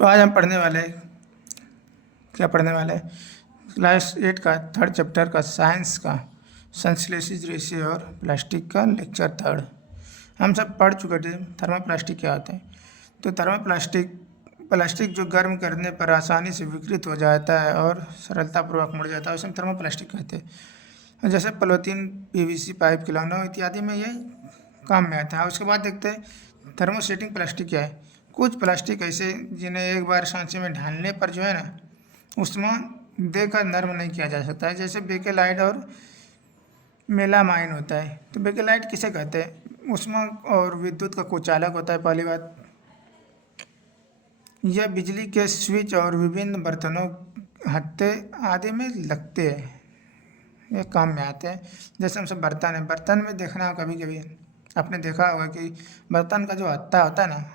तो आज हम पढ़ने वाले हैं, क्या पढ़ने वाले हैं, क्लास 8 का थर्ड चैप्टर का साइंस का संश्लेषित रेशे और प्लास्टिक का लेक्चर थर्ड। हम सब पढ़ चुके थे थर्मोप्लास्टिक क्या होता है। तो प्लास्टिक जो गर्म करने पर आसानी से विकृत हो जाता है और सरलतापूर्वक मुड़ जाता है, उसे हम थर्मोप्लास्टिक कहते हैं। जैसे पॉलीथीन, पीवीसी पाइप, खिलौनों इत्यादि में ये काम में आता है। उसके बाद देखते हैं थर्मोस्टेटिंग प्लास्टिक क्या है। कुछ प्लास्टिक ऐसे जिन्हें एक बार सांचे में ढालने पर जो है ना, उसमें देकर नर्म नहीं किया जा सकता है, जैसे बेकेलाइट और मेलामाइन होता है। तो बेकेलाइट किसे कहते हैं, उसमें और विद्युत का कुचालक होता है। पहली बात, यह बिजली के स्विच और विभिन्न बर्तनों, हत्थे आदि में लगते हैं, ये काम में आते हैं। जैसे हम सब बर्तन है, बर्तन में देखना हो कभी कभी आपने देखा होगा कि बर्तन का जो हत्था होता है ना,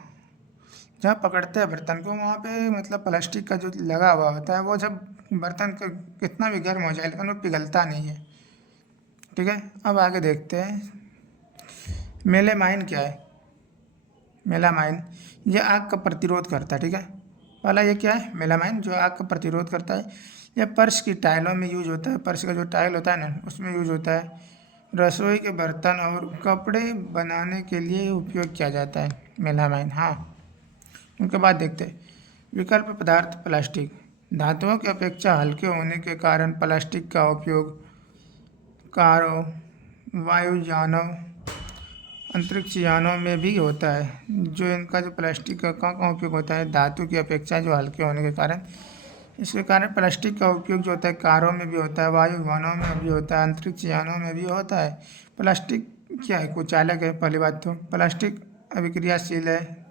जहाँ पकड़ते हैं बर्तन को, वहाँ पे मतलब प्लास्टिक का जो लगा हुआ होता है, वो जब बर्तन का कितना भी गर्म हो जाए लेकिन वो पिघलता नहीं है। ठीक है, अब आगे देखते हैं मेलामाइन क्या है। मेलामाइन ये आग का प्रतिरोध करता है। ठीक है, पहला ये क्या है, मेलामाइन जो आग का प्रतिरोध करता है। यह पर्स की टाइलों में यूज होता है। पर्स का जो टाइल होता है ना, उसमें यूज होता है। रसोई के बर्तन और कपड़े बनाने के लिए उपयोग किया जाता है मेलामाइन। हाँ, उनके बाद देखते हैं विकल्प पदार्थ प्लास्टिक। धातुओं की अपेक्षा हल्के होने के कारण प्लास्टिक का उपयोग कारों, वायुयानों, अंतरिक्ष यानों में भी होता है। जो इनका जो प्लास्टिक का कहाँ उपयोग होता है, धातु की अपेक्षा जो हल्के होने के कारण। इसके कारण प्लास्टिक का उपयोग जो होता है कारों में भी होता है, वायुयानों में भी होता है, अंतरिक्ष यानों में भी होता है। प्लास्टिक क्या है, कुचालक है। पहली बात तो प्लास्टिक अभिक्रियाशील है।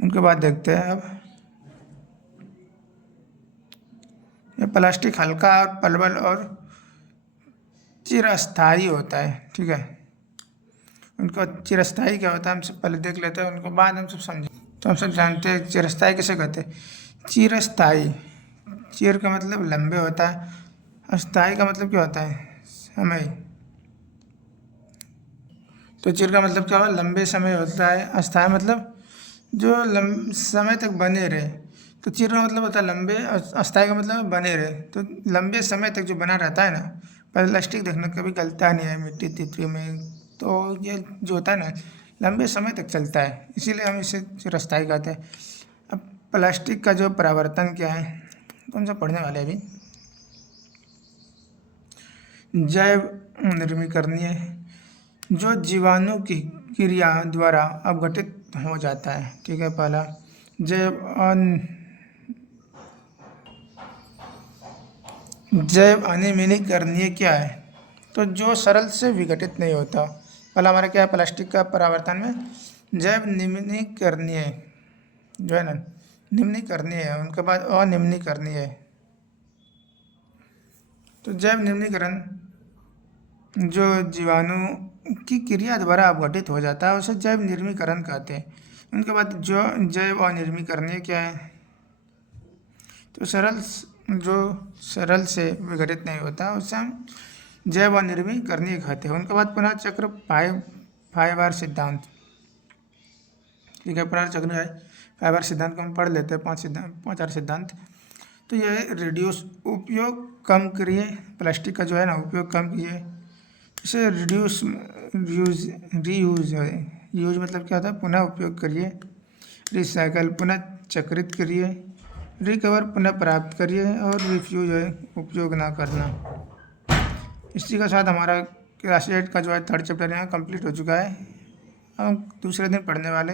उनके बाद देखते हैं अब ये प्लास्टिक हल्का और पलवल और चिरस्थायी होता है। ठीक है, उनका चिरस्थायी क्या होता है हम सब पहले देख लेते हैं, उनको बाद हम सब समझें। तो हम सब जानते हैं चिरस्थायी किसे कहते हैं। चिरस्थायी, चिर का मतलब लंबे होता है, अस्थायी का मतलब क्या होता है, समय। तो चिर का मतलब क्या होता है, लंबे समय होता है। अस्थायी मतलब जो समय तक बने रहे। तो चिर का मतलब होता है लंबे, अस्थायी का मतलब बने रहे। तो लंबे समय तक जो बना रहता है ना, प्लास्टिक देखना कभी गलता नहीं है मिट्टी तितली में। तो ये जो होता है ना, लंबे समय तक चलता है, इसीलिए हम इसे चिरस्थायी कहते हैं। अब प्लास्टिक का जो परावर्तन क्या है, तो हम सब पढ़ने वाले हैं अभी। जैव निर्मीकरणीय, जो जीवाणु की क्रिया द्वारा अपघटित हो जाता है। ठीक है, पहला जैव अनिर्मीकरणीय क्या है, तो जो सरल से विघटित नहीं होता। पहला हमारा क्या है, प्लास्टिक का परावर्तन में जैव निम्नीकरणीय जो है ना, निम्नीकरणीय है। उनके बाद अनिम्नीकरणीय है। तो जैव निम्नीकरण जो जीवाणु की क्रिया द्वारा अपघटित हो जाता है, उसे जैव निर्मीकरण कहते हैं। उनके बाद जो जैव अनिर्मीकरणीय क्या है, तो जो सरल से विघटित नहीं होता, उसे हम जैव अनिर्मीकरणीय कहते हैं। उनके बाद पुनः चक्र फाइबर सिद्धांत। ठीक है, पुनः चक्र है फाइबर सिद्धांत को हम पढ़ लेते हैं, पाँच चार सिद्धांत। तो यह रिड्यूस, उपयोग कम करिए, प्लास्टिक का जो है ना उपयोग कम कीजिए। इसे रिड्यूस, रीयूज है। यूज मतलब क्या होता है, पुनः उपयोग करिए। रिसाइकल, पुनः चक्रित करिए। रिकवर, पुनः प्राप्त करिए। और रिफ्यूज है, उपयोग ना करना। इसी के साथ हमारा क्लास 8 का जो है थर्ड चैप्टर यहाँ कंप्लीट हो चुका है। हम दूसरे दिन पढ़ने वाले